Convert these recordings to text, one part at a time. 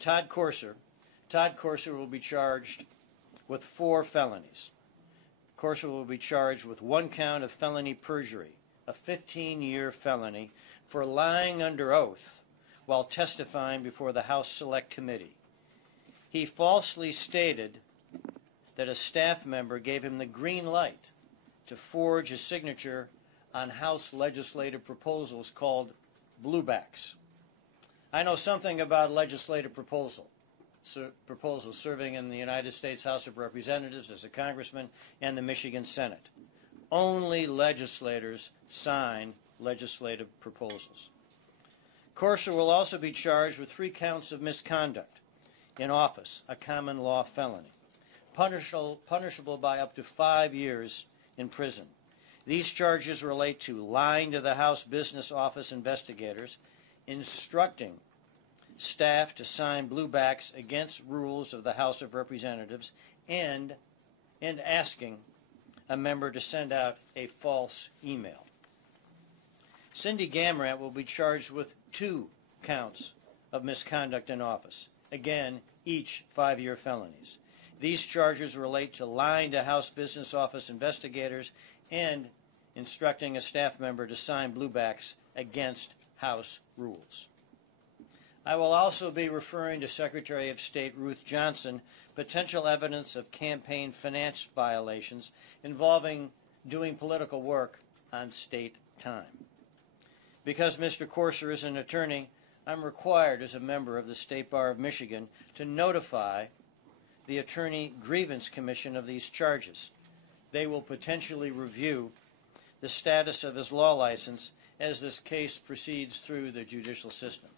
Todd Courser. Todd Courser will be charged with 4 felonies. Courser will be charged with 1 count of felony perjury, a 15-year felony for lying under oath while testifying before the House Select Committee. He falsely stated that a staff member gave him the green light to forge a signature on House legislative proposals called bluebacks. I know something about legislative proposals, serving in the United States House of Representatives as a congressman and the Michigan Senate. Only legislators sign legislative proposals. Courser will also be charged with 3 counts of misconduct in office, a common law felony, punishable by up to 5 years in prison. These charges relate to lying to the House Business Office investigators, instructing staff to sign bluebacks against rules of the House of Representatives, and asking a member to send out a false email. Cindy Gamrat will be charged with 2 counts of misconduct in office, again, each 5-year felonies. These charges relate to lying to House Business Office investigators and instructing a staff member to sign bluebacks against House rules. I will also be referring to Secretary of State Ruth Johnson potential evidence of campaign finance violations involving doing political work on state time. Because Mr. Courser is an attorney, I'm required as a member of the State Bar of Michigan to notify the Attorney Grievance Commission of these charges. They will potentially review the status of his law license as this case proceeds through the judicial system.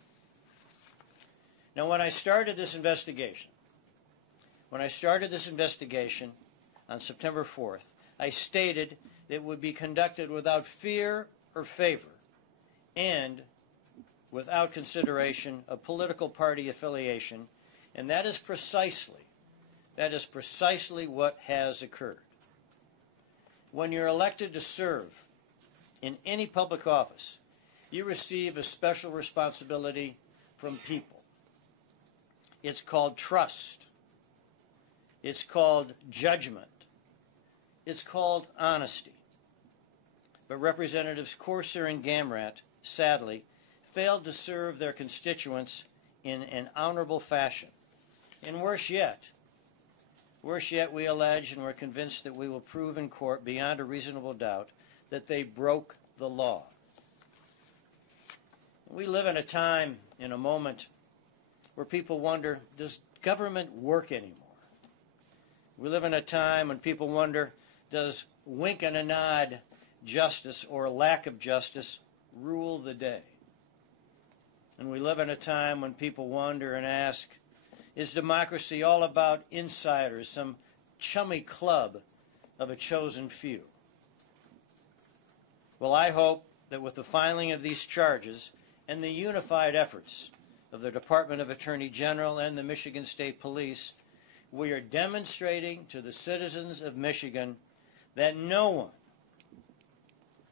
Now, when I started this investigation on September 4th, I stated it would be conducted without fear or favor and without consideration of political party affiliation, and that is precisely what has occurred. When you're elected to serve in any public office, you receive a special responsibility from people. It's called trust. It's called judgment. It's called honesty. But Representatives Courser and Gamrat, sadly, failed to serve their constituents in an honorable fashion. And worse yet, we allege and we're convinced that we will prove in court beyond a reasonable doubt that they broke the law. We live in a time, in a moment, where people wonder, does government work anymore? We live in a time when people wonder, does wink and a nod justice or lack of justice rule the day? And we live in a time when people wonder and ask, is democracy all about insiders, some chummy club of a chosen few? Well, I hope that with the filing of these charges and the unified efforts of the Department of Attorney General and the Michigan State Police, we are demonstrating to the citizens of Michigan that no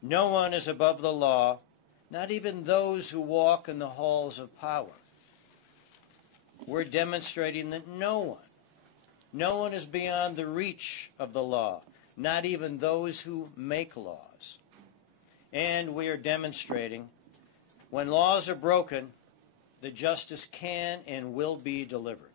one is above the law, not even those who walk in the halls of power. We're demonstrating that no one is beyond the reach of the law, not even those who make laws. And we are demonstrating when laws are broken, that justice can and will be delivered.